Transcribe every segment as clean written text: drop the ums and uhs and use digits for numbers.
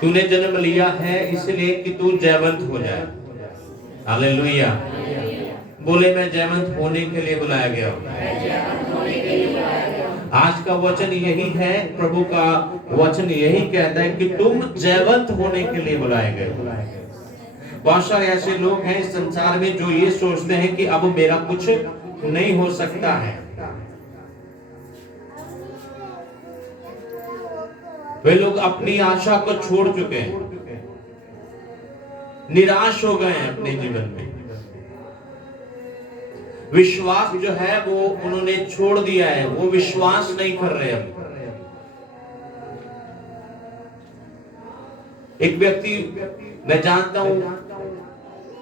तूने जन्म लिया है इसलिए कि तू जयवंत हो जाए। हालेलुया। बोले मैं जयवंत होने के लिए बुलाया गया हूं। आज का वचन यही है, प्रभु का वचन यही कहता है कि तुम जयवंत होने के लिए बुलाए गए। बहुत सारे ऐसे लोग हैं इस संसार में जो ये सोचते हैं कि अब मेरा कुछ नहीं हो सकता है। वे लोग अपनी आशा को छोड़ चुके हैं, निराश हो गए हैं अपने जीवन में। विश्वास जो है वो उन्होंने छोड़ दिया है, वो विश्वास नहीं कर रहे अब। एक व्यक्ति मैं जानता हूं,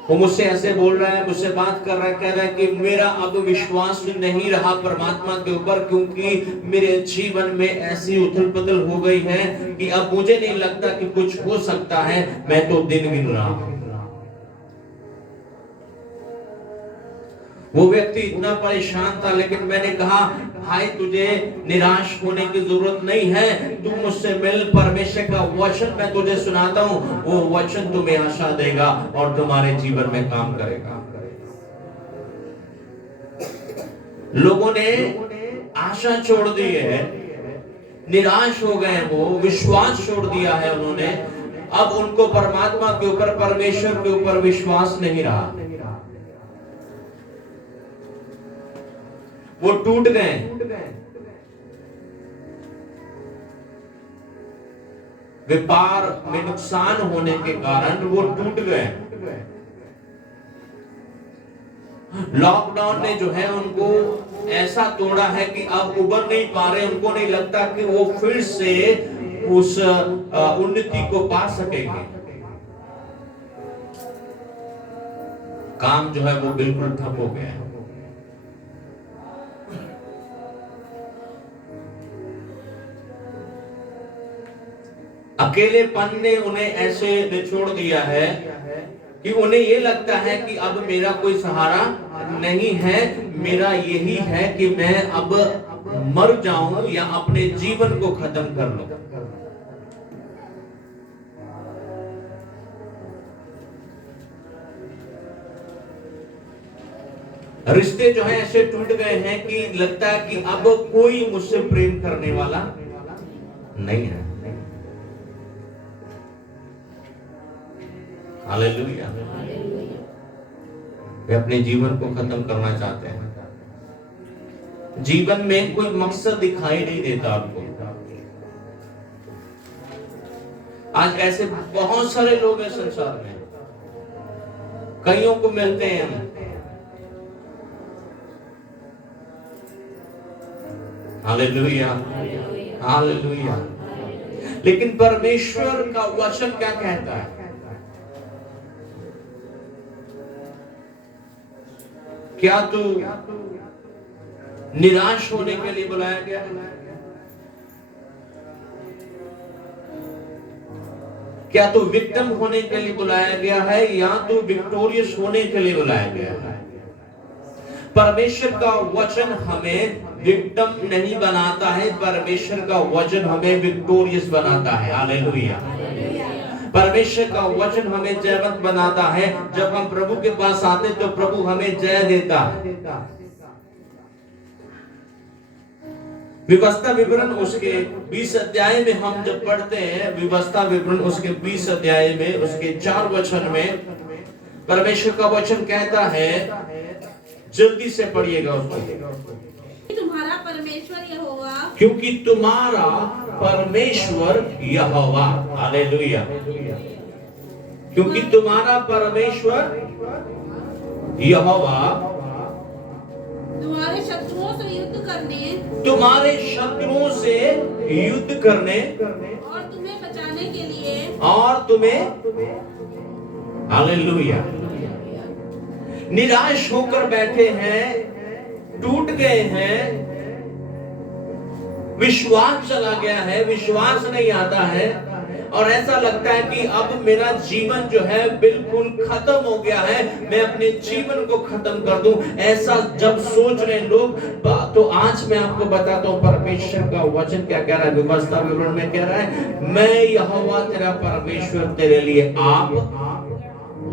वो मुझसे ऐसे बोल रहा है, मुझसे बात कर रहा है, कह रहा है कि मेरा अब विश्वास नहीं रहा परमात्मा के ऊपर, क्योंकि मेरे जीवन में ऐसी उथल पुथल हो गई है कि अब मुझे नहीं लगता कि कुछ हो सकता है, मैं तो दिन गिन रहा हूं। वो व्यक्ति इतना परेशान था, लेकिन मैंने कहा भाई तुझे निराश होने की जरूरत नहीं है, तू मुझसे मिल, परमेश्वर का वचन मैं तुझे सुनाता हूं, वो वचन तुम्हें आशा देगा और तुम्हारे जीवन में काम करेगा। लोगों ने आशा छोड़ दी है, निराश हो गए, वो विश्वास छोड़ दिया है उन्होंने। अब उनको परमात्मा के ऊपर, परमेश्वर के ऊपर विश्वास नहीं रहा, वो टूट गए। व्यापार में नुकसान होने के कारण वो टूट गए। लॉकडाउन ने जो है उनको ऐसा तोड़ा है कि अब उबर नहीं पा रहे, उनको नहीं लगता कि वो फिर से उस उन्नति को पा सकेंगे। काम जो है वो बिल्कुल ठप हो गया है। अकेलेपन ने उन्हें ऐसे निचोड़ दिया है कि उन्हें ये लगता है कि अब मेरा कोई सहारा नहीं है, मेरा यही है कि मैं अब मर जाऊं या अपने जीवन को खत्म कर लूं। रिश्ते जो है ऐसे टूट गए हैं कि लगता है कि अब कोई मुझसे प्रेम करने वाला नहीं है। हालेलुया। वे अपने जीवन को खत्म करना चाहते हैं। जीवन में कोई मकसद दिखाई नहीं देता आपको। आज ऐसे बहुत सारे लोग हैं संसार में, कईयों को मिलते हैं हम। Hallelujah, hallelujah. लेकिन परमेश्वर का वचन क्या कहता है? क्या तू निराश होने के लिए बुलाया गया है? क्या तू विक्टिम होने के लिए बुलाया गया है या तू विक्टोरियस होने के लिए बुलाया गया है? परमेश्वर का वचन हमें विक्टिम नहीं बनाता है, परमेश्वर का वचन हमें विक्टोरियस बनाता है। हालेलुया। परमेश्वर का वचन हमें जयवंत बनाता है। जब हम प्रभु के पास आते तो प्रभु हमें जय देता है। व्यवस्था विवरण उसके 20 अध्याय में हम जब पढ़ते हैं, व्यवस्था विवरण उसके 20 अध्याय में उसके 4 वचन में परमेश्वर का वचन कहता है, जल्दी से पढ़िएगा उसको। तुम्हारा परमेश्वर यहोवा, क्योंकि तुम्हारा परमेश्वर यहोवा, हालेलुया, क्योंकि तुम्हारा परमेश्वर यहोवा तुम्हारे शत्रुओं से युद्ध करने, तुम्हारे शत्रुओं से युद्ध करने और तुम्हें बचाने के लिए, और तुम्हें, हालेलुया। निराश होकर बैठे हैं, टूट गए हैं, विश्वास चला गया है, विश्वास नहीं आता है और ऐसा लगता है कि अब मेरा जीवन जो है बिल्कुल खत्म हो गया है, मैं अपने जीवन को खत्म कर दूं। ऐसा जब सोच रहे लोग, तो आज मैं आपको बताता हूं परमेश्वर का वचन क्या कह रहा है। व्यवस्था विवरण में कह रहा है, मैं यहोवा तेरा परमेश्वर तेरे लिए आप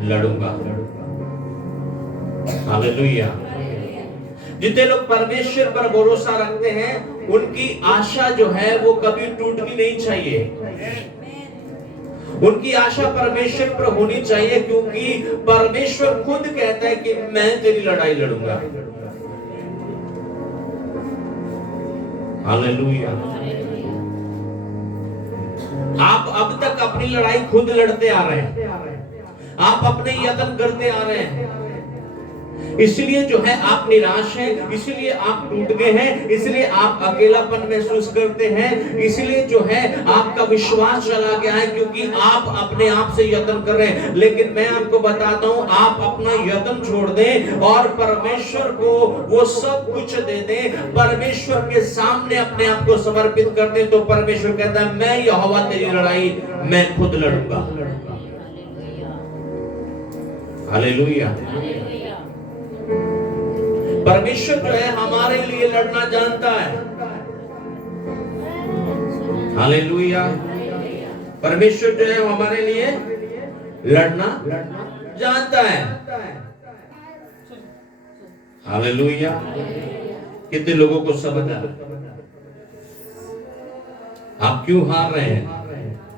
लड़ूंगा। हालेलुया। जितने लोग परमेश्वर पर भरोसा रखते हैं उनकी आशा जो है वो कभी टूटनी नहीं चाहिए। उनकी आशा परमेश्वर पर होनी चाहिए, क्योंकि परमेश्वर खुद कहता है कि मैं तेरी लड़ाई लड़ूंगा। हालेलुया। आप अब तक अपनी लड़ाई खुद लड़ते आ रहे हैं, आप अपने यत्न करते आ रहे हैं, इसलिए जो है आप निराश हैं, इसलिए आप टूट गए हैं, इसलिए आप अकेलापन महसूस करते हैं, इसलिए जो है आपका विश्वास चला गया है, क्योंकि आप अपने आप से यत्न कर रहे हैं। लेकिन मैं आपको बताता हूं, आप अपना यत्न छोड़ दें और परमेश्वर को वो सब कुछ दे दें, परमेश्वर के सामने अपने आप को समर्पित कर दें, तो परमेश्वर कहता है मैं यहोवा तेरी लड़ाई मैं खुद लड़ूंगा। हालेलुया। परमेश्वर जो है हमारे लिए लड़ना जानता है। हालेलुया। परमेश्वर जो है हमारे लिए लड़ना जानता है। हालेलुया। कितने लोगों को समझ आ रहा है? आप क्यों हार रहे हैं?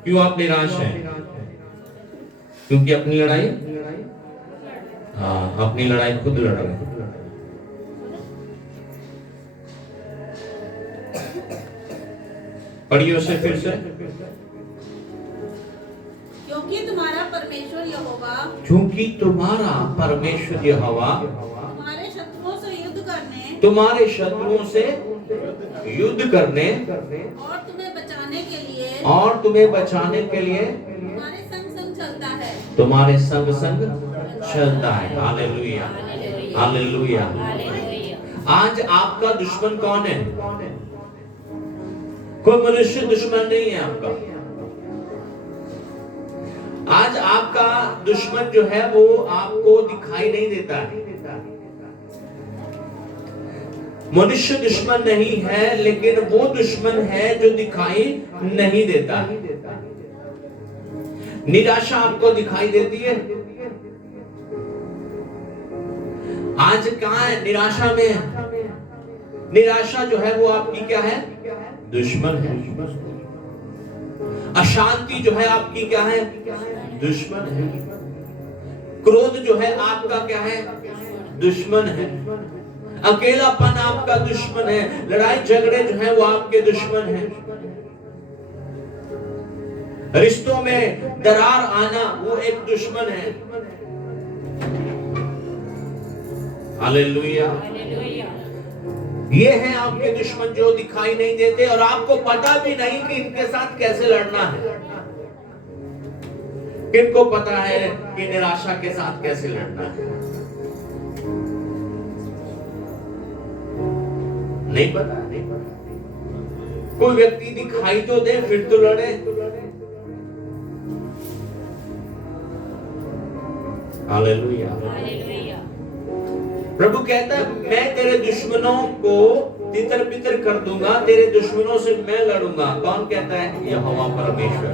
क्यों आप निराश हैं? क्योंकि अपनी लड़ाई, अपनी लड़ाई खुद लड़ रहे हैं। पढ़िए उसे फिर से। क्योंकि तुम्हारा परमेश्वर यहोवा, क्योंकि तुम्हारा परमेश्वर यहोवा तुम्हारे शत्रुओं से युद्ध करने, तुम्हारे शत्रुओं से युद्ध करने और तुम्हें बचाने के लिए, और तुम्हें बचाने के लिए तुम्हारे संग संग चलता है। तुम्हारे संग संग चलता है। हालेलुया। हालेलुया। आज आपका दुश्मन कौन है? कोई मनुष्य दुश्मन नहीं है आपका। आज आपका दुश्मन जो है वो आपको दिखाई नहीं देता है। मनुष्य दुश्मन नहीं है, लेकिन वो दुश्मन है जो दिखाई नहीं देता है। निराशा आपको दिखाई देती है। आज कहां है? निराशा में। निराशा जो है वो आपकी क्या है? दुश्मन है। अशांति जो है आपकी क्या है? दुश्मन है। क्रोध जो है आपका क्या है? दुश्मन है। अकेलापन आपका दुश्मन है। लड़ाई झगड़े जो है वो आपके दुश्मन है। रिश्तों में दरार आना वो एक दुश्मन है। हालेलुया। ये हैं आपके दुश्मन जो दिखाई नहीं देते और आपको पता भी नहीं कि इनके साथ कैसे लड़ना है। किनको पता है कि निराशा के साथ कैसे लड़ना है? नहीं पता, नहीं पता। कोई व्यक्ति दिखाई तो दे, फिर तो लड़े। हालेलुया। प्रभु कहता है मैं तेरे दुश्मनों को तितर बितर कर दूंगा, तेरे दुश्मनों से मैं लड़ूंगा। कौन कहता है? यहोवा परमेश्वर।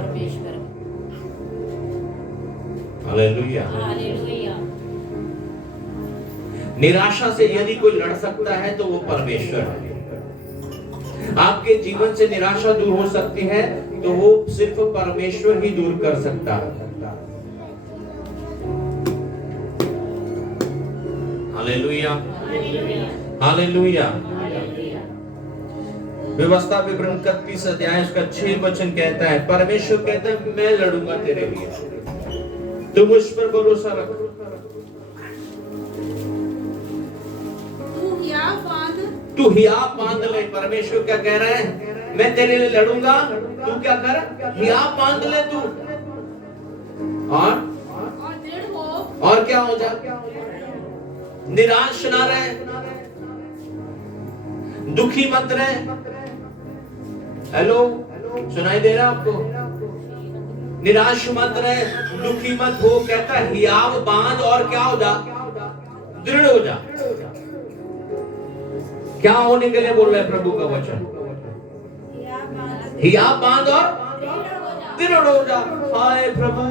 हालेलुया। निराशा से यदि कोई लड़ सकता है तो वो परमेश्वर है। आपके जीवन से निराशा दूर हो सकती है तो वो सिर्फ परमेश्वर ही दूर कर सकता है। हालेलुया। हालेलुया। व्यवस्था विवरण 31 अध्याय उसका 6 वचन कहता है, परमेश्वर कहता है मैं लड़ूंगा तेरे लिए, तू मुझ पर भरोसा रख। तू हियाव बांध ले। परमेश्वर क्या कह रहा है? मैं तेरे लिए लड़ूंगा, तू क्या कर? हियाव बांध ले तू, और दृढ़ हो। और क्या हो जा? निराश ना रहे, दुखी मत रहे। हेलो, सुनाई दे रहा आपको? निराश मत रहे, दुखी मत हो। कहता है हियाव बांध और क्या हो जा? दृढ़ हो जा। क्या होने के लिए बोल रहे हैं प्रभु का वचन? हिया बांध और दृढ़ हो जा। हाय प्रभु,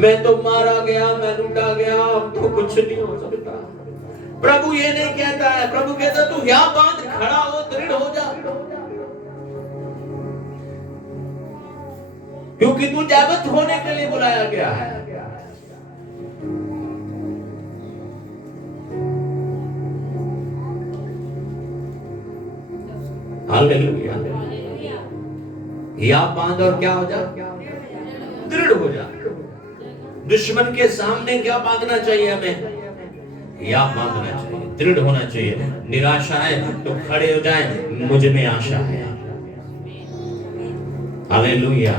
मैं तो मारा गया, मैं लूटा गया, अब तो कुछ नहीं हो सकता। प्रभु ये नहीं कहता है, प्रभु कहता तू हिया बांध, खड़ा हो, दृढ़ हो जा, क्योंकि तू जयवंत होने के लिए बुलाया गया है। हालेलुया। हिया बांध और क्या हो जा? दृढ़ हो जा। दुश्मन के सामने क्या बांधना चाहिए हमें? हिया बांधना चाहिए, दृढ़ होना चाहिए। निराशा है तो खड़े हो जाए, मुझ में आशा है। हालेलुया।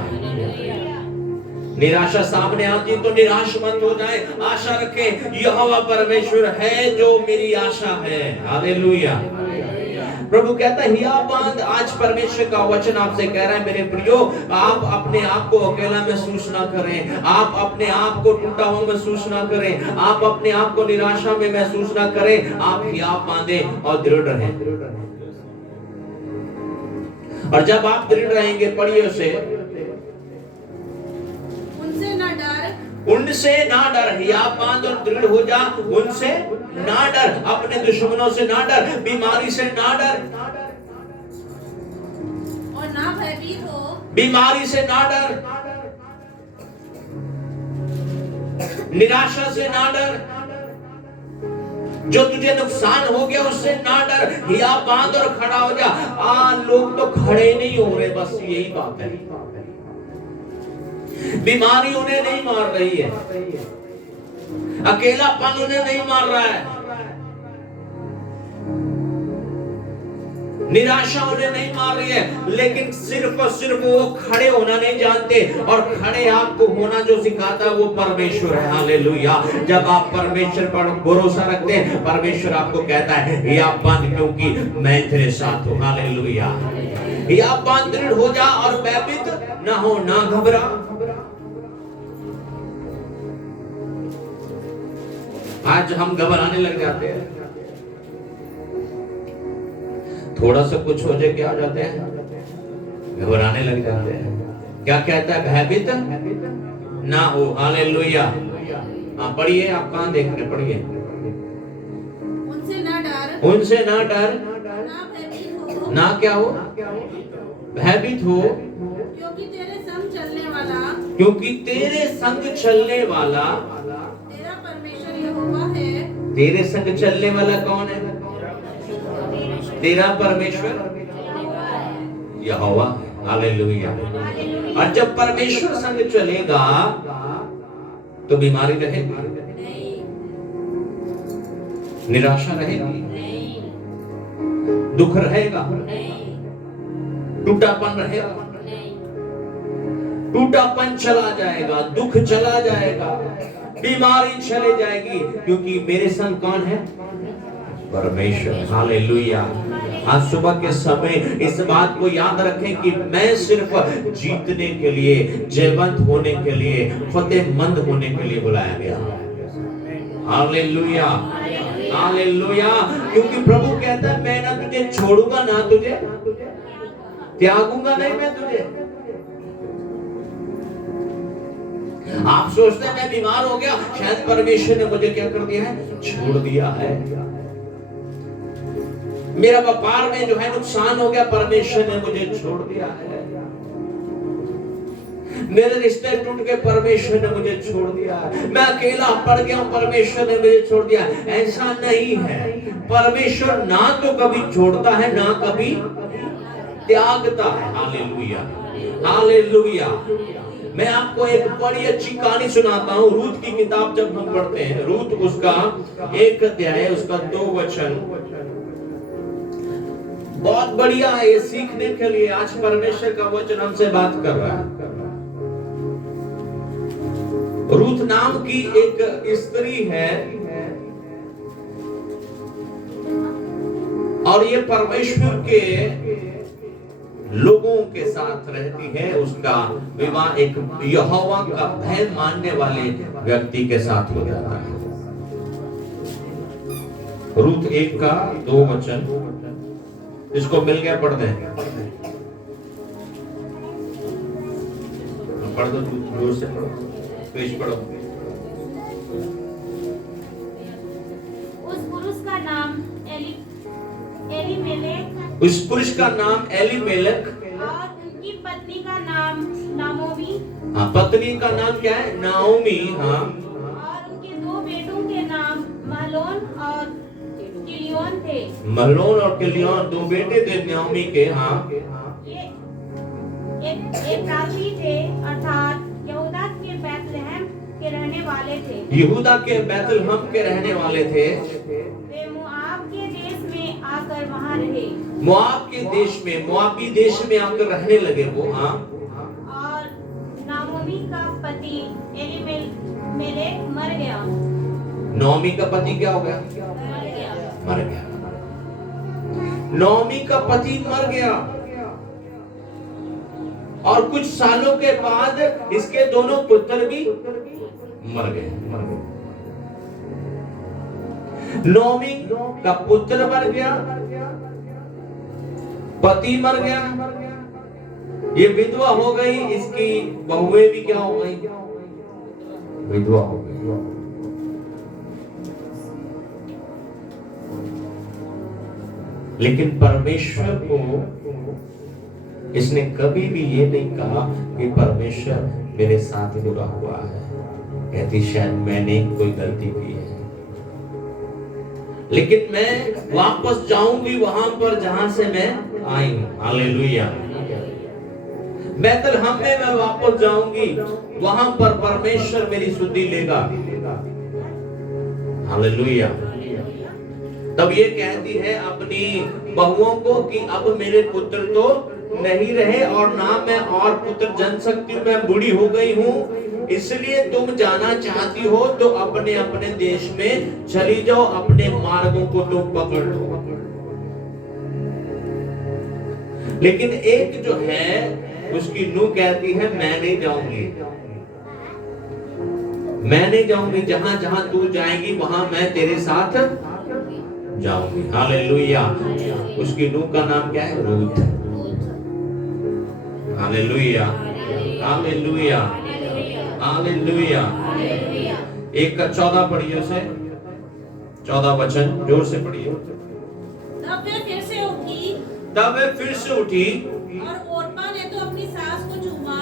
निराशा सामने आती तो निराश मत हो जाए, आशा रखे यहोवा परमेश्वर है जो मेरी आशा है। हालेलुया। प्रभु कहता है हिया बांध। आज परमेश्वर का वचन आपसे कह रहा है मेरे प्रियो, आप अपने आप को अकेला महसूस ना करें, आप अपने आप को टूटा हुआ महसूस ना करें, आप अपने आप को निराशा में महसूस ना करें। आप हिया बांधें और दृढ़ रहें। और जब आप दृढ़ रहेंगे, पढ़िए उसे, उनसे ना डर। हिया बांध और दृढ़ हो जा, उनसे ना डर, अपने दुश्मनों से ना डर, बीमारी से ना डर, और ना भयभीत हो, बीमारी से ना डर, निराशा से ना डर, जो तुझे नुकसान हो गया उससे ना डर। हिया बांध और खड़ा हो जा। लोग तो खड़े नहीं हो रहे, बस यही बात है। बीमारी उन्हें नहीं मार रही है, अकेलापन उन्हें नहीं मार रहा है, निराशा उन्हें नहीं मार रही है, लेकिन सिर्फ और सिर्फ वो खड़े होना नहीं जानते। और खड़े आपको होना जो सिखाता है वो परमेश्वर है। हालेलुया। जब आप परमेश्वर पर भरोसा रखते हैं, परमेश्वर आपको कहता है हिया बांध, क्योंकि मैं तेरे साथ हूं। हालेलुया। हिया बांध, दृढ़ हो जा और भयभीत ना हो, ना घबरा। आज हम घबराने लग जाते हैं, थोड़ा सा कुछ हो जाए क्या हो जाते हैं? घबराने लग जाते हैं। क्या कहता है? भयभीत ना हो। हालेलुया। पढ़िए, आप कहां देख रहे? पढ़िए, उनसे ना डर, उनसे ना डर, ना भयभीत हो, ना क्या हो? भयभीत हो, क्योंकि तेरे संग चलने वाला, क्योंकि तेरे संग चलने वाला तेरा परमेश्वर यहोवा है। तेरे संग चलने वाला कौन है? तेरा परमेश्वर यहोवा। हालेलुया। और जब परमेश्वर संग चलेगा तो बीमारी रहेगी, निराशा रहेगी, दुख रहेगा, टूटापन रहेगा, टूटापन चला जाएगा, दुख चला जाएगा, बीमारी चले जाएगी, क्योंकि मेरे संग कौन है? परमेश्वर। हालेलुया। आज सुबह के समय इस बात को याद रखें कि मैं सिर्फ जीतने के लिए, जयवंत होने के लिए, फतेहमंद होने के लिए बुलाया गया। हालेलुया। हालेलुया। क्योंकि प्रभु कहता है मैं ना तुझे छोड़ूंगा, ना तुझे त्यागूंगा, नहीं मैं तुझे। आप सोचते हैं मैं बीमार हो गया, शायद परमेश्वर ने मुझे क्या कर दिया है? छोड़ दिया है। मेरा व्यापार में जो है नुकसान हो गया, परमेश्वर ने मुझे छोड़ दिया है। मेरे रिश्ते टूट के, परमेश्वर ने मुझे छोड़ दिया है। मैं अकेला पड़ गया हूं, परमेश्वर ने मुझे छोड़ दिया। ऐसा नहीं है। परमेश्वर ना तो कभी छोड़ता है, ना कभी त्यागता है। हालेलुया। हालेलुया। मैं आपको एक बड़ी अच्छी कहानी सुनाता हूँ। रूत की किताब जब हम पढ़ते हैं, रूत उसका 1 अध्याय, उसका 2 वचन, बहुत बढ़िया है ये सीखने के लिए। आज परमेश्वर का वचन हमसे बात कर रहा है। रूत नाम की एक स्त्री है और ये परमेश्वर के लोगों के साथ रहती है। उसका विवाह एक यहोवा का भय मानने वाले व्यक्ति के साथ हो जाता है। रूत 1 का 2 वचन, इसको मिल गया, पढ़ दें। पढ़ दो, जोर से पढ़ो, पेश पढ़ो। उस पुरुष का नाम एलीमेलेक, उस पुरुष का नाम एलीमेलेक, और उनकी पत्नी का नाम नाओमी, हाँ, पत्नी का नाम क्या है? नाओमी। हाँ, और उनके 2 बेटों के नाम महलोन और किलियोन थे। महलोन और किलियोन 2 बेटे थे नाओमी के। हाँ, ये एक प्राची थे, अर्थात यहूदा के बैतलहम के रहने वाले थे। यहूदा के बैतलहम के रहने वाले थे। वे मोआब के देश में आकर वहां रहे। मोआब के देश में, मोआबी देश में आकर रहने लगे वो। हाँ, और नाओमी का पति एलीमेलेक मर गया। नाओमी का पति क्या हो गया? मर गया। नाओमी का पति मर गया, और कुछ सालों के बाद इसके दोनों पुत्र भी मर गए। नाओमी का पुत्र मर गया, पति मर गया, ये विधवा हो गई, इसकी बहुएं भी क्या हो गई? विधवा हो गई। लेकिन परमेश्वर को इसने कभी भी ये नहीं कहा कि परमेश्वर मेरे साथ बुरा हुआ है, कहती शायद मैंने कोई गलती की है, लेकिन मैं वापस जाऊंगी वहां पर जहां से मैं आई हूं। हालेलुया। बैतलहम में मैं वापस जाऊंगी, वहां पर परमेश्वर मेरी सुधि लेगा। हालेलुया। तब ये कहती है अपनी बहुओं को कि अब मेरे पुत्र तो नहीं रहे, और ना मैं और पुत्र जन सकती हूँ, मैं बूढ़ी हो गई हूँ, इसलिए तुम जाना चाहती हो तो अपने अपने देश में चली जाओ, अपने मार्गों को तुम पकड़ लो। लेकिन एक जो है उसकी नूह कहती है मैं नहीं जाऊंगी, मैं नहीं जाऊंगी, जहां जहां तू जाएगी वहां मैं तेरे साथ जाऊंगी। हालेलुया। उसकी नूह का नाम क्या है? रूथ। Hallelujah, hallelujah, hallelujah. 1 का 14 पढ़िए, उसे 14 वचन जोर से पढ़िए। तब वे फिर से उठी, तब वे फिर से उठी, और ओर्पा ने तो अपनी सास को चूमा।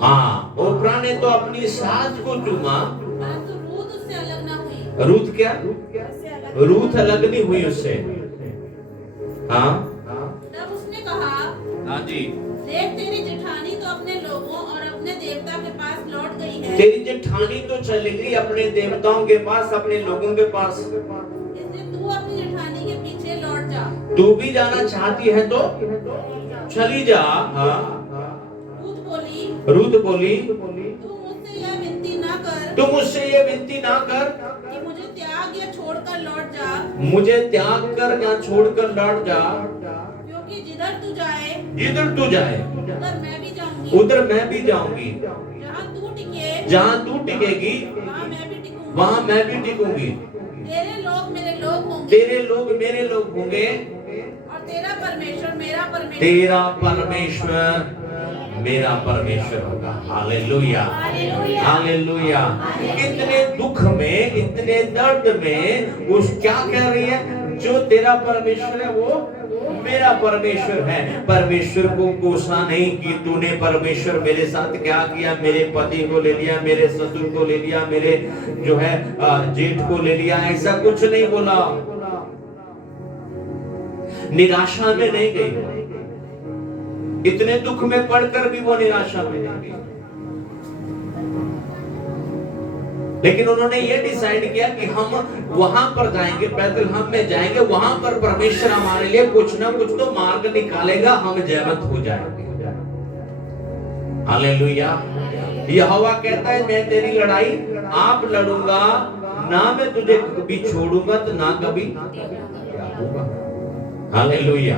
हाँ, ओप्रा ने तो अपनी सास को चूमा, परंतु रूथ उससे अलग न हुई। रूथ क्या? उससे अलग। रूथ अलग नहीं हुई उससे। हाँ, तब उसने कहा, हाँ जी, देख तेरी जेठानी तो अपने लोगों और अपने देवता के पास लौट गई है, तेरी जेठानी तो चली गई अपने देवताओं के पास, अपने लोगों के पास, इसलिए तू अपनी जेठानी के पीछे लौट जा। तू भी जाना चाहती है तो चली जा। हाँ, रूथ बोली, तू मुझसे यह विनती ना कर, तू मुझसे ये विनती ना कर कि मुझे त्याग या छोड़कर लौट जा, मुझे त्याग कर या छोड़कर लौट जा, क्योंकि जिधर तू जाए जिधर तू जाए उधर मैं भी जाऊंगी, उधर मैं भी जाऊंगी, जहाँ तू टिकेगी वहाँ मैं भी टिकूंगी, वहाँ मैं भी टिकूंगी, तेरे लोग मेरे लोग होंगे, तेरे लोग मेरे लोग होंगे, और तेरा परमेश्वर मेरा परमेश्वर, तेरा परमेश्वर मेरा परमेश्वर होगा। Hallelujah, hallelujah. इतने दुख में, इतने दर्द में उस क्या कह रही है? जो तेरा परमेश्वर है वो मेरा परमेश्वर है। परमेश्वर को कोसा नहीं कि तूने परमेश्वर मेरे साथ क्या किया, मेरे पति को ले लिया, मेरे ससुर को ले लिया, मेरे जो है जेठ को ले लिया, ऐसा कुछ नहीं बोला। निराशा में नहीं गई, इतने दुख में पड़कर भी वो निराशा में नहीं गई, लेकिन उन्होंने ये डिसाइड किया कि हम वहां पर जाएंगे, बैतलहम में जाएंगे, वहां पर परमेश्वर हमारे लिए कुछ ना कुछ तो मार्ग निकालेगा, हम जयवंत हो जाएंगे। हालेलुया। यहोवा कहता है मैं तेरी लड़ाई आप लड़ूंगा, ना मैं तुझे कभी छोड़ूंगा तो ना कभी त्यागूंगा। Hallelujah,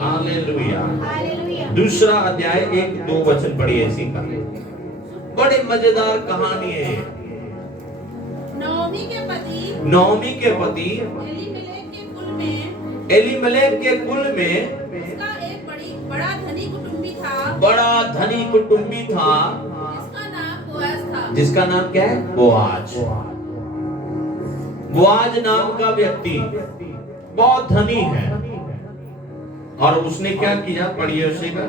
hallelujah. दूसरा अध्याय 1-2 वचन पढ़िए इसी का, बड़े मजेदार कहानी है। नोमी के पति एलीमेलेक के कुल में उसका एक बड़ा धनी कुटुंबी था, जिसका नाम क्या है? बोआज। बोआज नाम का व्यक्ति बहुत धनी है, और उसने क्या किया? पढ़िए उसे का।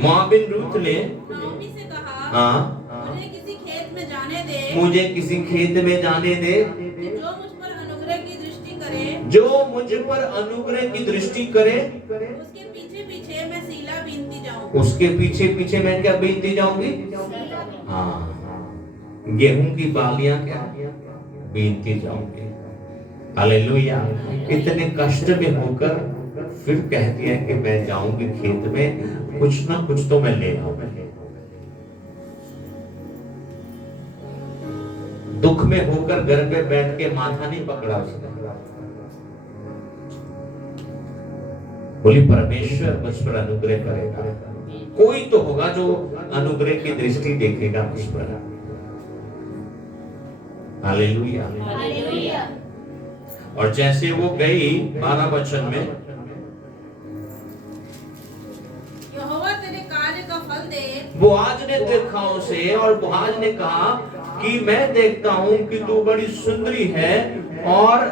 मोआबिन रूत ने नओमी से कहा, हाँ, मुझे किसी खेत में जाने दे, मुझे किसी खेत में जाने दे, कि जो मुझ पर अनुग्रह की दृष्टि करे, जो मुझ पर अनुग्रह की दृष्टि करे, उसके पीछे पीछे मैं सीला बीनती जाऊं। उसके पीछे पीछे मैं क्या बीनती जाऊंगी? हाँ, गेहूं की बालियां क्या बीनती जाऊंगी। हालेलुया। इतने कष्ट में होकर फिर कहती है कि मैं जाऊंगी खेत में, कुछ ना कुछ तो मैं ले आऊंगी। दुख में होकर घर पे बैठ के माथा नहीं पकड़ा उसने, बोली परमेश्वर मुझ पर अनुग्रह करेगा। कोई तो होगा जो अनुग्रह की दृष्टि देखेगा मुझ पर। हालेलुया। और जैसे वो गई 12 वचन में, यहोवा तेरे कार्य का फल दे। बोआज ने देखा उसे, और बोआज ने कहा कि मैं देखता हूं कि तू बड़ी सुंदरी है और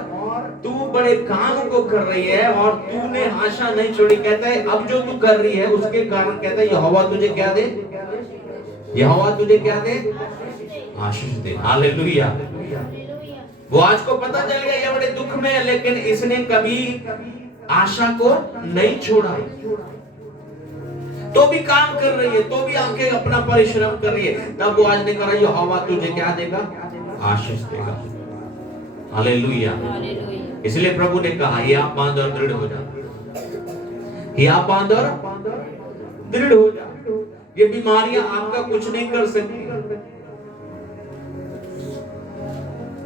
तू बड़े काम को कर रही है, और तूने आशा नहीं छोड़ी। कहता है अब जो तू कर रही है उसके कारण, कहता है यहोवा तुझे क्या दे? यहोवा तुझे क्या दे? आशीष दे। हालेलुया। बोआज को पता चल गया ये बड़े दुख में है, लेकिन इसने कभी आशा को नहीं छोड़ा। तो भी काम कर रही है, तो भी आंखें अपना परिश्रम कर रही है। तब बोआज ने कहा यहोवा तुझे क्या देगा? आशीष देगा। हालेलुया। इसलिए प्रभु ने कहा ये आप बांध और दृढ़ हो जा, ये आप बांध और दृढ़ हो जा। ये बीमारियां आपका कुछ नहीं कर सकती,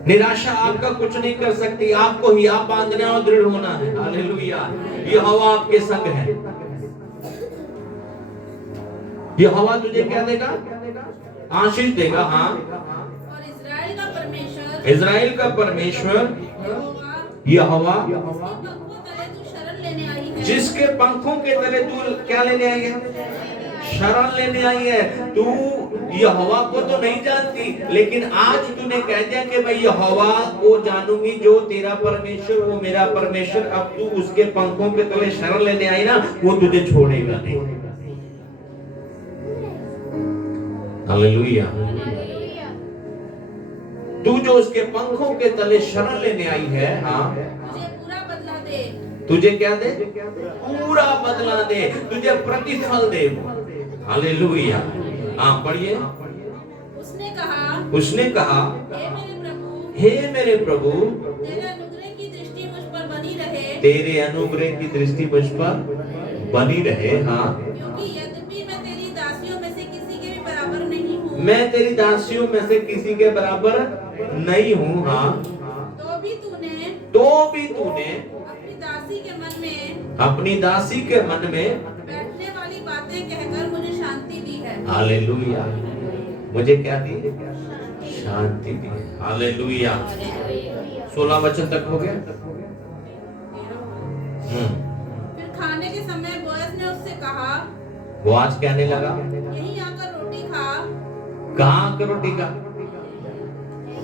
निराशा आपका कुछ नहीं कर सकती। आपको ही आप बांधना और दृढ़ होना है। हालेलुया। ये हवा आपके संग है। ये हवा तुझे क्या देगा? आशीष देगा। हाँ, और इज़राइल का परमेश्वर यहोवा जिसके पंखों के तले तू क्या लेने आई है? शरण लेने आई है। तू यहोवा को तो नहीं जानती, लेकिन आज तूने कह दिया कि मैं यहोवा को जानूंगी, जो तेरा परमेश्वर वो मेरा परमेश्वर। अब तू उसके पंखों के तले शरण लेने आई ना, वो तुझे छोड़ेगा नहीं। हालेलुया। तू जो उसके पंखों के तले शरण लेने आई है, हाँ, तुझे पूरा बदला दे। तुझे क्या दे? पूरा बदला दे, तुझे प्रतिफल दे। हालेलुया। हाँ, पढ़िए। उसने कहा हे मेरे प्रभु, तेरे अनुग्रह की दृष्टि मुझ पर बनी रहे। तेरे अनुग्रह की दृष्टि मुझ पर बनी रहे। हाँ, क्योंकि यद्यपि मैं तेरी दासियों में से किसी के भी बराबर नहीं हूँ। मैं तेरी दासियों में से किसी के बराबर नहीं हूँ। हाँ, तो भी तूने अपनी दासी के मन में बैठने वाली बातें कहकर मुझे शांति दी है। हालेलुया। मुझे क्या दी? शांति दी। हालेलुया। 16 वचन तक हो गया। फिर खाने के समय बोअज ने उससे कहा, बोअज कहने लगा, यहीं आकर रोटी खा। कहाँ आकर रोटी खा?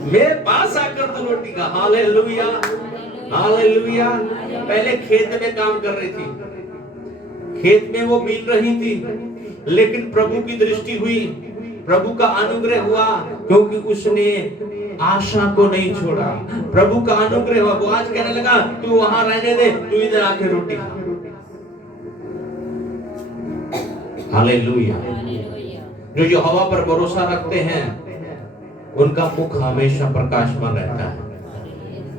मेरे पास आकर तो रोटी खा। हालेलुया। हालेलुया। पहले खेत में काम कर रही थी, खेत में वो बीन रही थी, लेकिन प्रभु की दृष्टि हुई, प्रभु का अनुग्रह हुआ, क्योंकि उसने आशा को नहीं छोड़ा। प्रभु का अनुग्रह हुआ। वो आज कहने लगा तू वहां रहने दे, तू इधर आके रोटी खा। हालेलुया। जो यहोवा पर भरोसा रखते हैं उनका मुख हमेशा प्रकाशमान रहता है।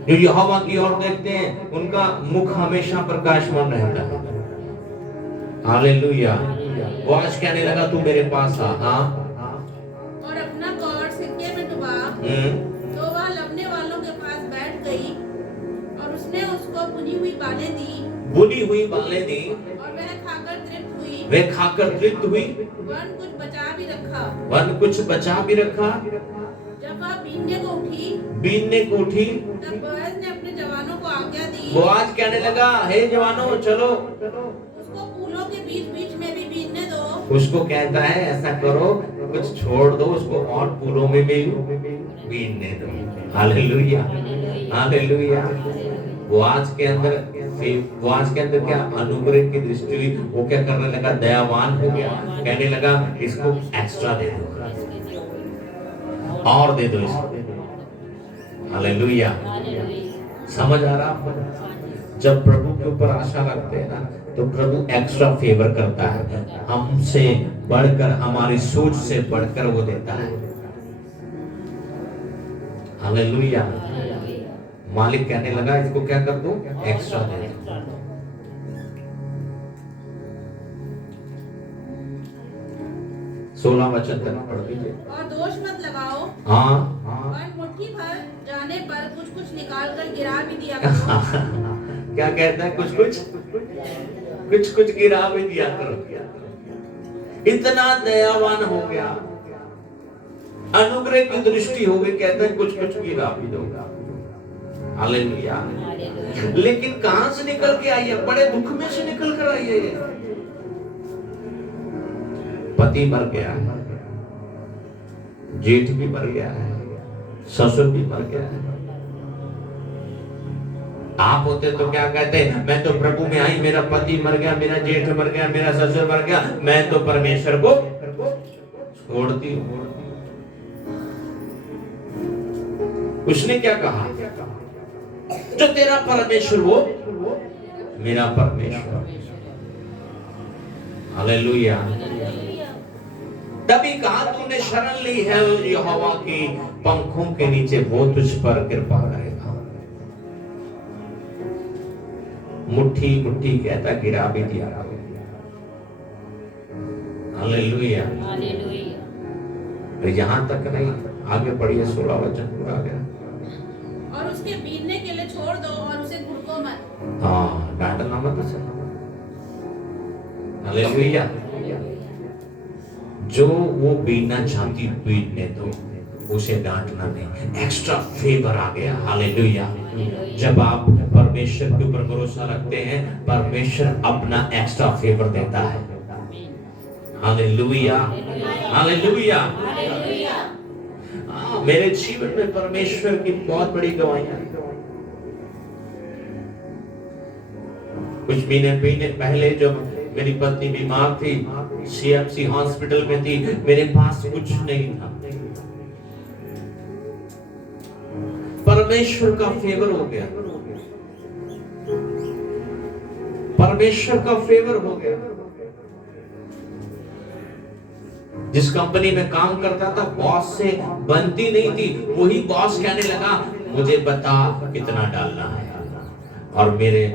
जो यहोवा की ओर देखते हैं उनका मुख हमेशा प्रकाशमान रहता है। हालेलुया। वो आज कहने लगा तू मेरे पास आ। हाँ, और अपना कौर सिक्के में डुबा। तो वह लवने वालों के पास बैठ गई और उसने उसको बुनी हुई बालें दी। और वह खाकर तृप्त हुई। वन कुछ बचा भी रखा। जब वह बीनने को उठी तब बोअज ने अपने जवानों को आज्ञा दी बोआज कहने लगा, हे जवानों चलो, उसको फूलों के बीच बीच में भी बीनने दो। उसको कहता है ऐसा करो, कुछ छोड़ दो, उसको और फूलों में भी बीनने दो। Hallelujah, hallelujah. बोआज के अंदर क्या अनुग्रह की दृष्टि हुई। वो क्या करने लगा, दयावान हो गया, कहने लगा इसको एक्स्ट्रा दे दो, और दे दो इसको। हालेलुया, समझ आ रहा आपको? जब प्रभु के ऊपर आशा रखते हैं ना, तो प्रभु एक्स्ट्रा फेवर करता है, हमसे बढ़कर, हमारी सोच से बढ़कर वो देता है। हालेलुया। मालिक कहने लगा इसको क्या कर दो, एक्स्ट्रा दे दो। 16 वचन तक पढ़ लीजिए। और दोष मत लगाओ, हाँ, और मुट्ठी भर जाने पर कुछ कुछ निकाल कर गिरा भी दिया करो। क्या कहता है, कुछ कुछ गिरा भी दिया करो। इतना दयावान हो गया, अनुग्रह की दृष्टि हो गई, कहता है कुछ कुछ गिरा भी दोगा। हालेलुया। लेकिन कहां से निकल के आई है, बड़े दुख में से निकल कर आई है। पति मर गया है, जेठ भी मर गया है, ससुर भी मर गया है। आप होते तो क्या कहते, मैं तो प्रभु में आई, मेरा पति मर गया, मेरा जेठ मर गया, मेरा ससुर मर गया, मैं तो परमेश्वर को छोड़ती हूं। उसने क्या कहा, जो तेरा परमेश्वर वो मेरा परमेश्वर। हालेलुया। तभी कहा, तूने शरण ली है यहोवा की पंखों के नीचे, वो तुझ पर कृपा करेगा। मुट्ठी मुट्ठी कहता, गिरा भी दिया। हालेलुया। यहां तक नहीं, आगे पढ़िए, 16 वचन पूरा गया। और उसके बीनने के लिए छोड़ दो और उसे घुड़को मत। हाँ, डांटना मत उसे। हालेलुया। जो वो बीनना चाहती बीनने दो, उसे डांटना नहीं। एक्स्ट्रा फेवर आ गया। हालेलुया। जब आप परमेश्वर के ऊपर भरोसा रखते हैं, परमेश्वर अपना एक्स्ट्रा फेवर देता है। Hallelujah, hallelujah. मेरे जीवन में परमेश्वर की बहुत बड़ी गवाहियां। कुछ महीने पहले जब मेरी पत्नी बीमार थी, सीएमसी हॉस्पिटल में थी, मेरे पास कुछ नहीं था। परमेश्वर का फेवर हो गया, परमेश्वर का फेवर हो गया। जिस कंपनी में काम करता था, बॉस से बनती नहीं थी, वही बॉस कहने लगा, मुझे बता कितना डालना है, और मेरे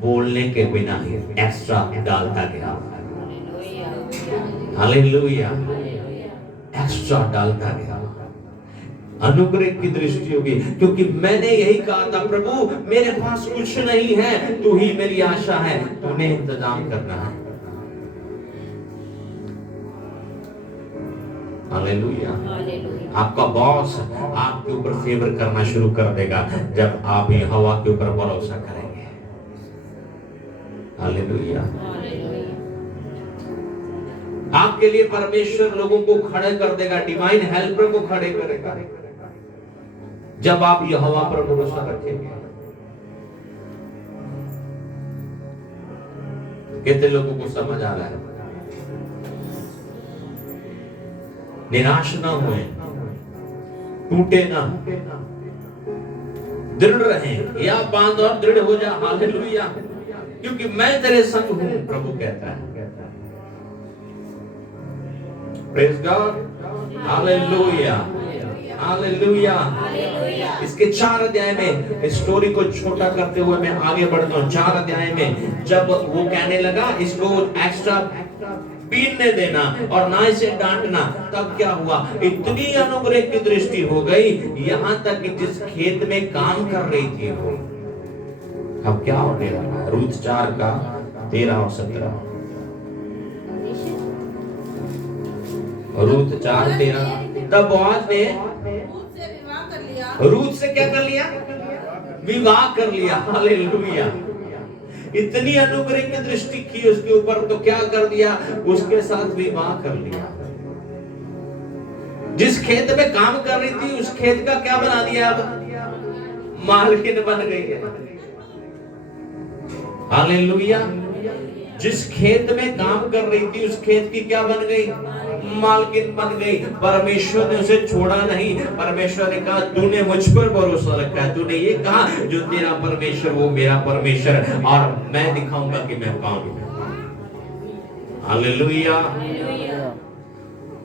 बोलने के बिना ही एक्स्ट्रा डालता गया। हालेलुया, एक्स्ट्रा डालता गया। अनुग्रह की दृष्टि होगी, क्योंकि मैंने यही कहा था, प्रभु मेरे पास कुछ नहीं है, तू ही मेरी आशा है, तूने इंतजाम करना है। हालेलुया। आपका बॉस आपके ऊपर फेवर करना शुरू कर देगा जब आप यहोवा के ऊपर भरोसा करेंगे। हालेलुया। आपके लिए परमेश्वर लोगों को खड़े कर देगा, डिवाइन हेल्पर को खड़े करेगा जब आप यहोवा पर भरोसा रखेंगे। कितने लोगों को समझ आ रहा है? निराश ना हुए, टूटे ना, दृढ़ रहें, या बांध और दृढ़ हो जा। हालेलुया, क्योंकि मैं तेरे संग हूं, प्रभु कहता है। Praise God. Hallelujah, hallelujah. इसके 4 अध्याय में, इस स्टोरी को छोटा करते हुए मैं आगे बढ़ता हूं। 4 अध्याय में जब वो कहने लगा इसको एक्स्ट्रा पीटने देना और ना इसे डांटना, तब क्या हुआ, इतनी अनुग्रह की दृष्टि हो गई, यहां तक कि जिस खेत में काम कर रही थी वो, अब क्या होने लगा। रूत 4 का 13 और 17। रूत 4:13। तब बोआज ने रूथ से क्या कर लिया? विवाह कर लिया। हालेलुया। इतनी अनुग्रह की दृष्टि की उसके ऊपर, तो क्या कर दिया? उसके साथ विवाह कर लिया। जिस खेत में काम कर रही थी उस खेत का क्या बना दिया? अब मालकिन बन गई है। हालेलुया। जिस खेत में काम कर रही थी उस खेत की क्या बन गई? मालकिन बन गई। परमेश्वर ने उसे छोड़ा नहीं। परमेश्वर ने कहा तूने मुझ पर भरोसा रखा है, तूने ये कहा जो तेरा परमेश्वर वो मेरा परमेश्वर, और मैं दिखाऊंगा कि मैं कौन हूं। हालेलुया।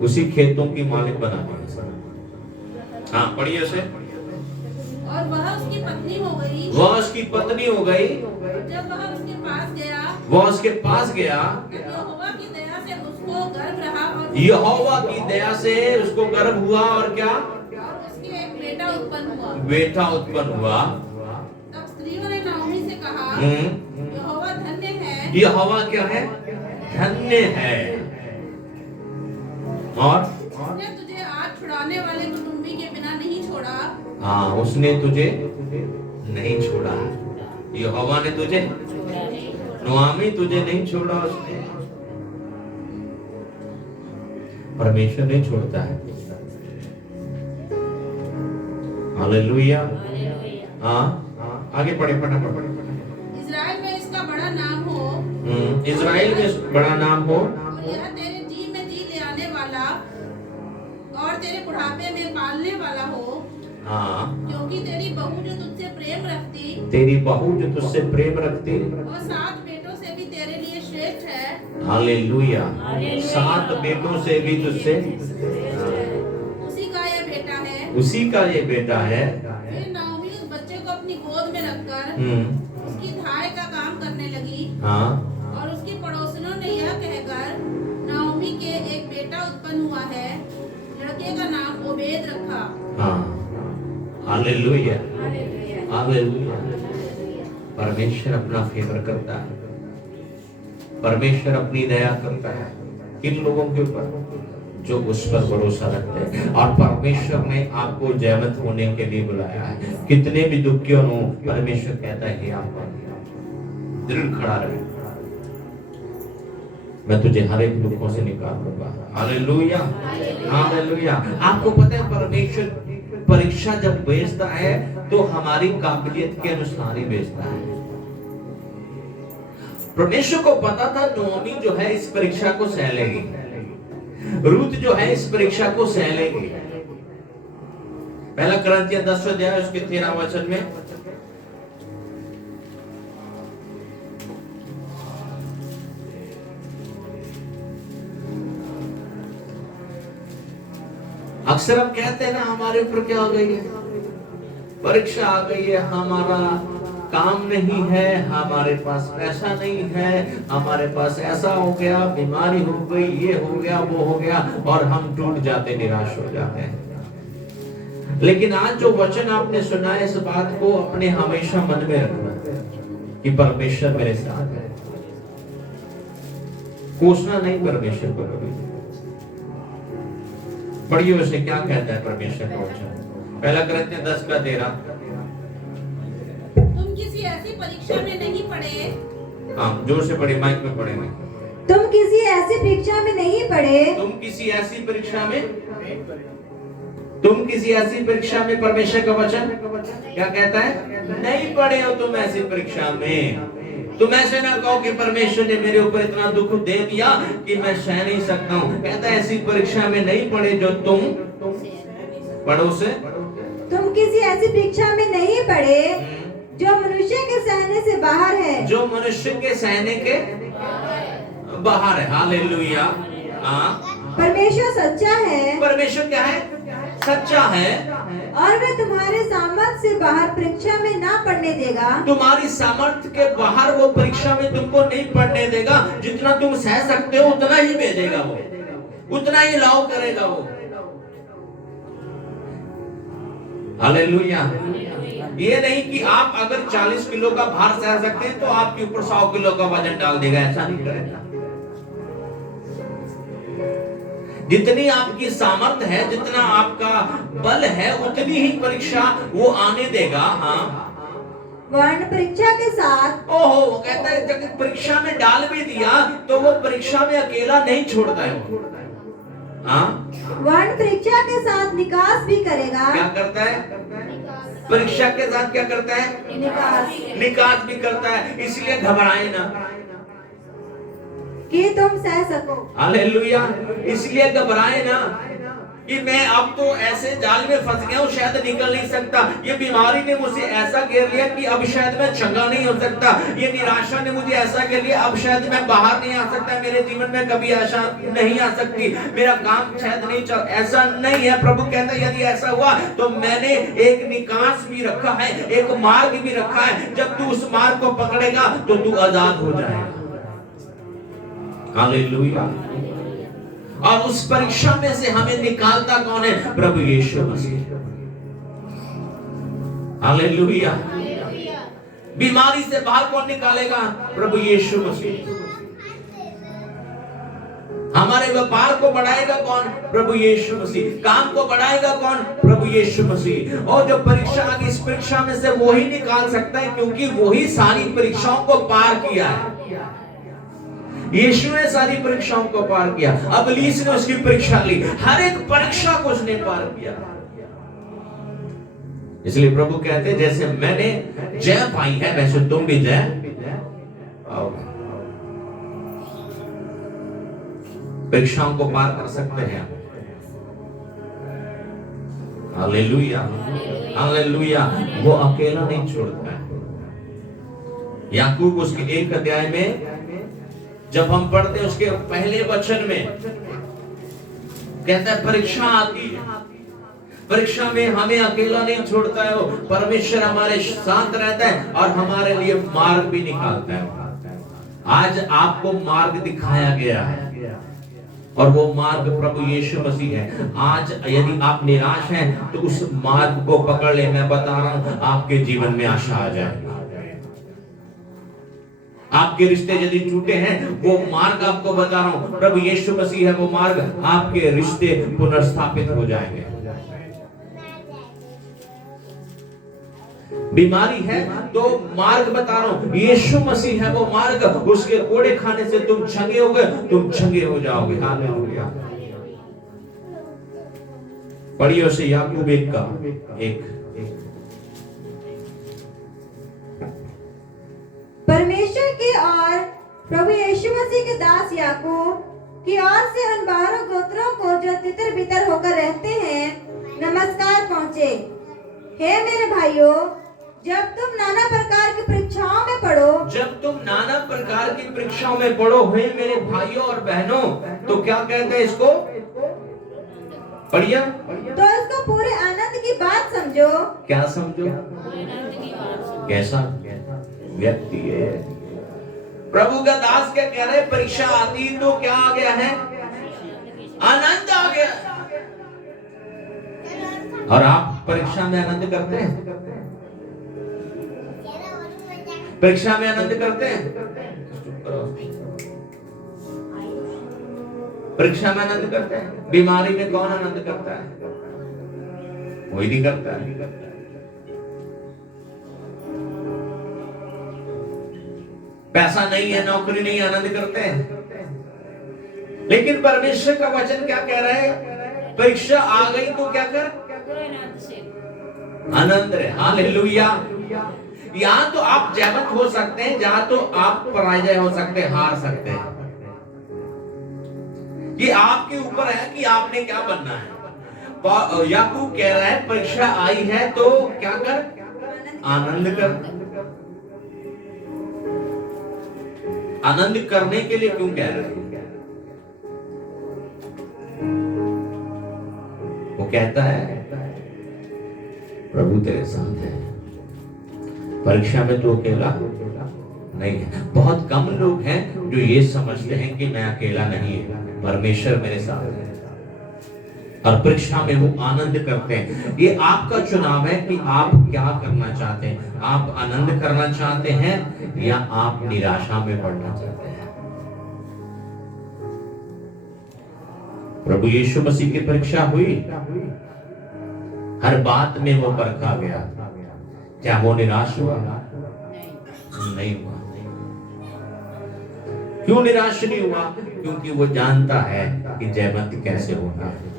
उसी खेतों की मालिक बना दी। हाँ पढ़िए उसे। और वह उसकी पत्नी हो गई। वह उसकी पत्नी हो गई। जब वह उसके पास गया, वह उसके पास गया, यहोवा की दया से उसको गर्भ रहा, और यहोवा की दया से उसको गर्भ हुआ, और क्या? और उसके एक बेटा उत्पन्न हुआ। बेटा उत्पन्न हुआ। तब स्त्रियों ने नाओमी से कहा, यहोवा धन्य है। यहोवा क्या है? धन्य है। और उसने तुझे आज छुड़ाने वाले कुटुंबी के बिना नहीं छोड़ा। हाँ, उसने तुझे नहीं छोड़ा। यहोवा ने तुझे, नोआमी तुझे नहीं छोड़ा। उसने, परमेश्वर नहीं छोड़ता है। हालेलुया। हाँ आगे पढ़े फटाफट। इज़राइल में इसका बड़ा नाम हो। इज़राइल में बड़ा नाम हो। और यह तेरे जी में जी ले आने वाला और तेरे बुढ़ापे में पालने वाला हो। हाँ, क्योंकि तेरी बहू जो तुझसे प्रेम रखती, तेरी बहू जो तुझसे प्रेम रखती, और 7 बेटों से भी तेरे लिए श्रेष्ठ है। हालेलुया। 7 बेटों से भी तुझसे, उसी का यह बेटा है। उसी का ये बेटा है। फिर नाओमी उस बच्चे को अपनी गोद में रखकर उसकी धाय का काम करने लगी। हाँ, और उसकी पड़ोसिनों ने यह कहकर नाओमी के एक बेटा उत्पन्न हुआ है, लड़के का नाम ओबेद रखा। हाँ, हालेलुया। हालेलुया। परमेश्वर अपना फेवर करता है। परमेश्वर अपनी दया करता है किन लोगों के ऊपर? जो उस पर भरोसा रखते हैं। और परमेश्वर ने आपको जयवंत होने के लिए बुलाया है। कितने भी दुख क्यों हो, परमेश्वर कहता है कि आप दृढ़ खड़ा रहे, मैं तुझे हर एक दुखों से निकाल दूंगा। हालेलुया। हालेलुया। आपको पता है परमेश्वर परीक्षा जब भेजता है तो हमारी काबिलियत के अनुसार ही भेजता है। परमेश्वर को पता था नोआमी जो है इस परीक्षा को सह लेगी, रूथ जो है इस परीक्षा को सह लेगी। पहला कुरिन्थियों 10 अध्याय उसके 13 वचन में, अक्सर हम कहते हैं ना हमारे ऊपर क्या हो गई है? परीक्षा आ गई है, हमारा काम नहीं है, हमारे पास पैसा नहीं है, हमारे पास ऐसा हो गया, बीमारी हो गई, ये हो गया, वो हो गया, और हम टूट जाते, निराश हो जाते हैं। लेकिन आज जो वचन आपने सुना है, इस बात को अपने हमेशा मन में रखना कि परमेश्वर मेरे साथ है। कोसना नहीं परमेश्वर को कभी। पढ़िए उसे क्या कहता है परमेश्वर का वचन। पहला कुरिन्थियों 10 का 13। तुम किसी ऐसी परीक्षा में नहीं पड़े। हाँ जोर से पढ़े, माइक में पढ़ेंगे। तुम किसी ऐसी परीक्षा में नहीं पड़े। तुम किसी ऐसी परीक्षा में, तुम किसी ऐसी परीक्षा में, परमेश्वर का वचन क्या कहता है? नहीं पड़े हो तुम ऐसी परीक्षा में। तुम ऐसे ना कहो कि परमेश्वर ने मेरे ऊपर इतना दुख दे दिया कि मैं सह नहीं सकता हूँ। कहता है ऐसी परीक्षा में नहीं पड़े जो तुम, पढ़ो से, तुम किसी ऐसी परीक्षा में नहीं पड़े जो मनुष्य के सहने से बाहर है। जो मनुष्य के सहने के बाहर है। हालेलुया। हाँ, परमेश्वर सच्चा है। परमेश्वर क्या है? सच्चा है। और वह तुम्हारे सामर्थ्य से बाहर परीक्षा में ना पड़ने देगा। तुम्हारी सामर्थ्य के बाहर वो परीक्षा में तुमको नहीं पढ़ने देगा। जितना तुम सह सकते हो उतना ही भेजेगा वो, उतना ही लाओ करेगा वो। हालेलुया। ये नहीं कि आप अगर 40 किलो का भार सह सकते हैं तो आपके ऊपर 100 किलो का वजन डाल देगा, ऐसा नहीं करेगा। जितनी आपकी सामर्थ्य है, जितना आपका बल है, उतनी ही परीक्षा वो आने देगा। हाँ, वर्ण परीक्षा के साथ ओहो, वो कहता है जब परीक्षा में डाल भी दिया तो वो परीक्षा में अकेला नहीं छोड़ता है वो। हाँ, वर्ण परीक्षा के साथ निकास भी करेगा। क्या करता है? परीक्षा के साथ क्या करता है? निकास भी करता है। इसलिए घबराए ना कि तुम सह सको। हालेलुया। इसलिए घबराए ना कि मैं अब तो ऐसे जाल में फंस गया हूँ, शायद निकल नहीं सकता। ये बीमारी ने मुझे ऐसा घेर लिया कि अब शायद मैं चंगा नहीं हो सकता। ये निराशा ने मुझे ऐसा घेर लिया, अब शायद मैं बाहर नहीं आ सकता। मेरे जीवन में कभी आशा नहीं आ सकती, मेरा काम शायद नहीं चल। ऐसा नहीं है। प्रभु कहता है यदि ऐसा हुआ तो मैंने एक निकास भी रखा है, एक मार्ग भी रखा है। जब तू उस मार्ग को पकड़ेगा तो तू आजाद हो जाएगा। हालेलुया। और उस परीक्षा में से हमें निकालता कौन है? प्रभु यीशु मसीह। हालेलुया। बीमारी से बाहर कौन निकालेगा? प्रभु यीशु मसीह। हमारे व्यापार को बढ़ाएगा कौन? प्रभु यीशु मसीह। काम को बढ़ाएगा कौन? प्रभु यीशु मसीह। और जो परीक्षा आगे, इस परीक्षा में से वो ही निकाल सकता है, क्योंकि वो ही सारी परीक्षाओं को पार किया है। यीशु ने सारी परीक्षाओं को पार किया। अब इब्लीस ने उसकी परीक्षा ली, हर एक परीक्षा को उसने पार किया। इसलिए प्रभु कहते जैसे मैंने जय पाई है वैसे तुम भी जय पाओ। परीक्षाओं को पार कर सकते हैं। Hallelujah, hallelujah. वो अकेला नहीं छोड़ता है। याकूब उसके 1 अध्याय में जब हम पढ़ते हैं उसके पहले वचन में कहता है परीक्षा आती है, परीक्षा में हमें अकेला नहीं छोड़ता है। वो परमेश्वर हमारे साथ रहता है और हमारे लिए मार्ग भी निकालता है। आज आपको मार्ग दिखाया गया है और वो मार्ग प्रभु यीशु मसीह है। आज यदि आप निराश हैं तो उस मार्ग को पकड़ ले। मैं बता रहा हूं आपके जीवन में आशा आ जाएगी। आपके रिश्ते यदि टूटे हैं, वो मार्ग आपको बता रहा हूं, प्रभु यीशु मसीह है वो मार्ग। आपके रिश्ते पुनर्स्थापित हो जाएंगे। बीमारी है तो मार्ग बता रहा हूं, यीशु मसीह है वो मार्ग। उसके कोड़े खाने से तुम चंगे हो गए, तुम चंगे हो जाओगे। हालेलुया। पढ़िए उसे याकूब 1 का 1। परमेश्वर की और प्रभु यीशु मसीह के दास याकूब की ओर से उन 12 गोत्रों को जो तितर बितर होकर रहते हैं नमस्कार पहुँचे। हे मेरे भाइयों, जब तुम नाना प्रकार की परीक्षाओं में पढ़ो, जब तुम नाना प्रकार की परीक्षाओं में पढ़ो, हे मेरे भाइयों और बहनों, तो क्या कहते हैं इसको? पढ़िए। तो इसको पूरे आनंद की बात समझो। क्या समझो? कैसा व्यक्ति है? प्रभु का दास क्या कह रहे? परीक्षा आती तो क्या आ गया है? आनंद आ गया। और आप परीक्षा में आनंद करते हैं? परीक्षा में आनंद करते हैं? परीक्षा में आनंद करते हैं? बीमारी में कौन आनंद करता है? कोई नहीं करता है। पैसा नहीं है, नौकरी नहीं, आनंद करते हैं। लेकिन परमेश्वर का वचन क्या कह रहा है? परीक्षा आ गई तो क्या कर? आनंद रहे। हालेलुया। यहाँ तो आप जयवंत हो सकते हैं, जहां तो आप पराजय हो सकते हैं, हार सकते हैं। ये आपके ऊपर है कि आपने क्या बनना है। याकूब कह रहा है परीक्षा आई है तो क्या कर? आनंद कर। आनंद करने के लिए क्यों कह रहे हैं? वो कहता है प्रभु तेरे साथ है। परीक्षा में तो अकेला नहीं है। बहुत कम लोग हैं जो ये समझते हैं कि मैं अकेला नहीं है, परमेश्वर मेरे साथ है। और परीक्षा में वो आनंद करते हैं। ये आपका चुनाव है कि आप क्या करना चाहते हैं। आप आनंद करना चाहते हैं या आप निराशा में पड़ना चाहते हैं। प्रभु यीशु मसीह की परीक्षा हुई, हर बात में वो परखा गया। क्या वो निराश हुआ? नहीं हुआ। क्यों निराश नहीं हुआ? क्योंकि वो जानता है कि जयवंत कैसे होना है।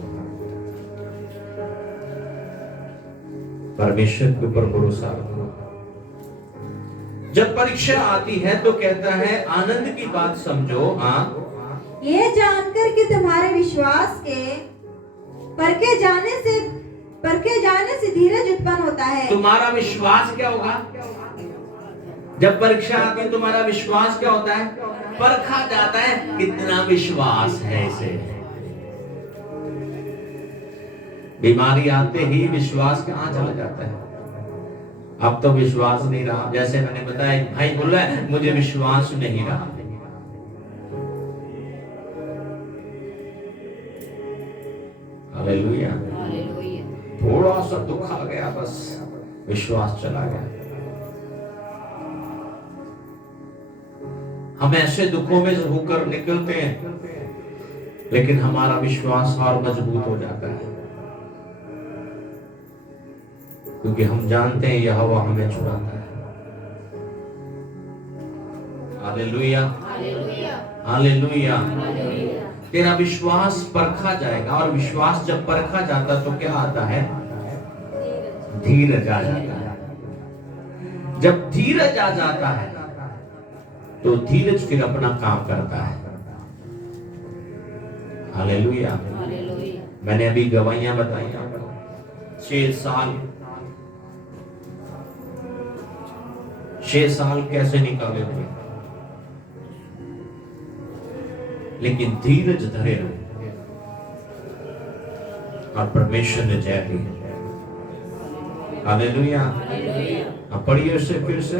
परमेश्वर के ऊपर भरोसा रखो। जब परीक्षा आती है तो कहता है आनंद की बात समझो, ये जानकर कि तुम्हारे विश्वास के परखे जाने से धीरज उत्पन्न होता है। तुम्हारा विश्वास क्या होगा? जब परीक्षा आती है तुम्हारा विश्वास क्या होता है? परखा जाता है कितना विश्वास है इसे। बीमारी आते ही विश्वास कहाँ चला जाता है? अब तो विश्वास नहीं रहा। जैसे मैंने बताया, भाई बोल रहा है मुझे विश्वास नहीं रहा। हालेलुया। थोड़ा सा दुख आ गया, बस विश्वास चला गया। हम ऐसे दुखों में से होकर निकलते हैं, लेकिन हमारा विश्वास और मजबूत हो जाता है, क्योंकि हम जानते हैं यहोवा हमें छुड़ाता है। Hallelujah, hallelujah. तेरा विश्वास परखा जाएगा, और विश्वास जब परखा जाता तो क्या आता है? धीरज आ जाता है। जब धीरज आ जाता है तो धीरज फिर अपना काम करता है। हालेलुया। मैंने अभी गवाहियां बताई आपको। 6 साल कैसे निकाले थे, लेकिन धीरज धरे रहे और परमेश्वर ने जय दी। हालेलुया। अब पढ़िए उसे फिर से।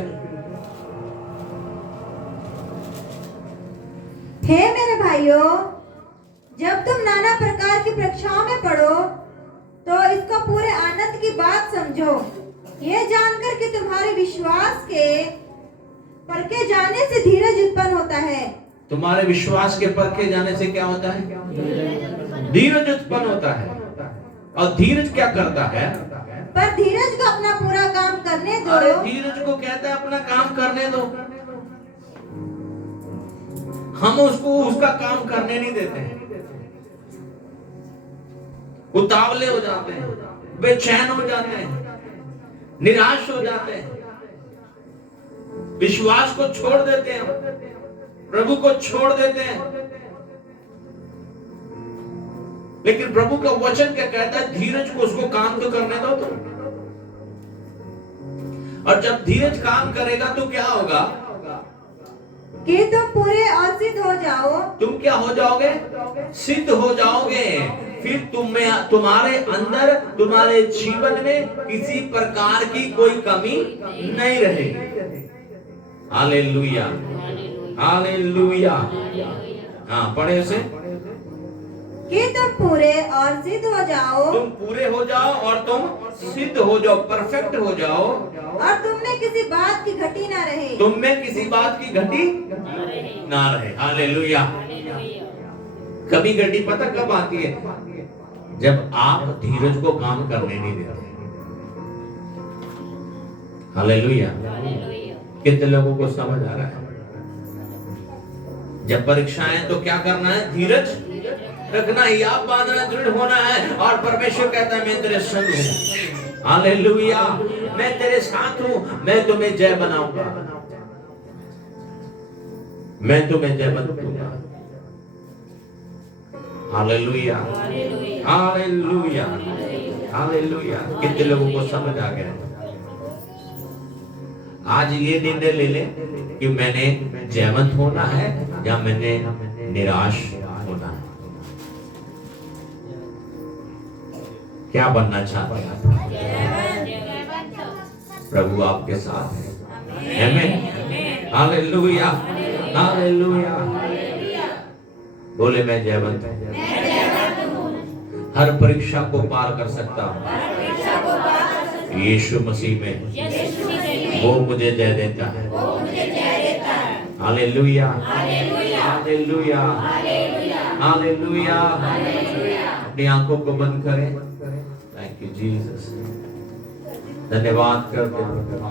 हे मेरे भाइयों, जब तुम नाना प्रकार की परीक्षाओं में पड़ो तो इसको पूरे आनंद की बात समझो, ये जानकर कि तुम्हारे विश्वास के परखे जाने से धीरज उत्पन्न होता है। तुम्हारे विश्वास के परखे जाने से क्या होता है? धीरज उत्पन्न होता है। और धीरज क्या करता है? पर धीरज को अपना पूरा काम करने दो। अरे धीरज को कहता है अपना काम करने दो। हम उसको उसका काम करने नहीं देते हैं। उतावले हो जाते हैं, बेचैन हो जाते हैं, निराश हो जाते हैं, विश्वास को छोड़ देते हैं, प्रभु को छोड़ देते हैं। लेकिन प्रभु का वचन क्या कहता है? धीरज को उसको काम तो करने दो तुम। और जब धीरज काम करेगा तो क्या होगा? कि तुम पूरे और सिद्ध हो जाओ। तुम क्या हो जाओगे? सिद्ध हो जाओगे। फिर तुम्हारे अंदर, तुम्हारे जीवन में किसी प्रकार की कोई कमी नहीं रहेगी। Hallelujah, hallelujah. हाँ, पढ़े उसे। कि तुम पूरे और सिद्ध हो जाओ। तुम पूरे हो जाओ और तुम सिद्ध हो जाओ, परफेक्ट हो जाओ, और तुम में किसी बात की घटी ना रहे। तुम में किसी बात की घटी ना रहे। हालेलुया। कभी घटी पता कब आती है? जब आप धीरज को काम करने नहीं देते। हालेलुया। कितने लोगों को समझ आ रहा है? जब परीक्षाएं तो क्या करना है? धीरज रखना है, याद बांधना, दृढ़ होना है। और परमेश्वर कहता है मैं तेरे संग हूं। हालेलुया। मैं तेरे साथ हूं, मैं तुम्हें जय बनाऊंगा, मैं तुम्हें जय बनाऊंगा। Hallelujah, hallelujah, hallelujah. कितने लोगों को समझ आ गया? आज ये निर्णय ले ले कि मैंने जयवंत होना है या मैंने निराश होना है। क्या बनना चाहते हैं? प्रभु आपके साथ है। आमीन। Hallelujah, hallelujah. बोले मैं जयवंत हूं, हर परीक्षा को पार कर सकता हूं। यीशु मसीह में वो मुझे जय देता है। Hallelujah, hallelujah, hallelujah. अपनी आंखों को बंद करें। Thank you Jesus. धन्यवाद करते हैं।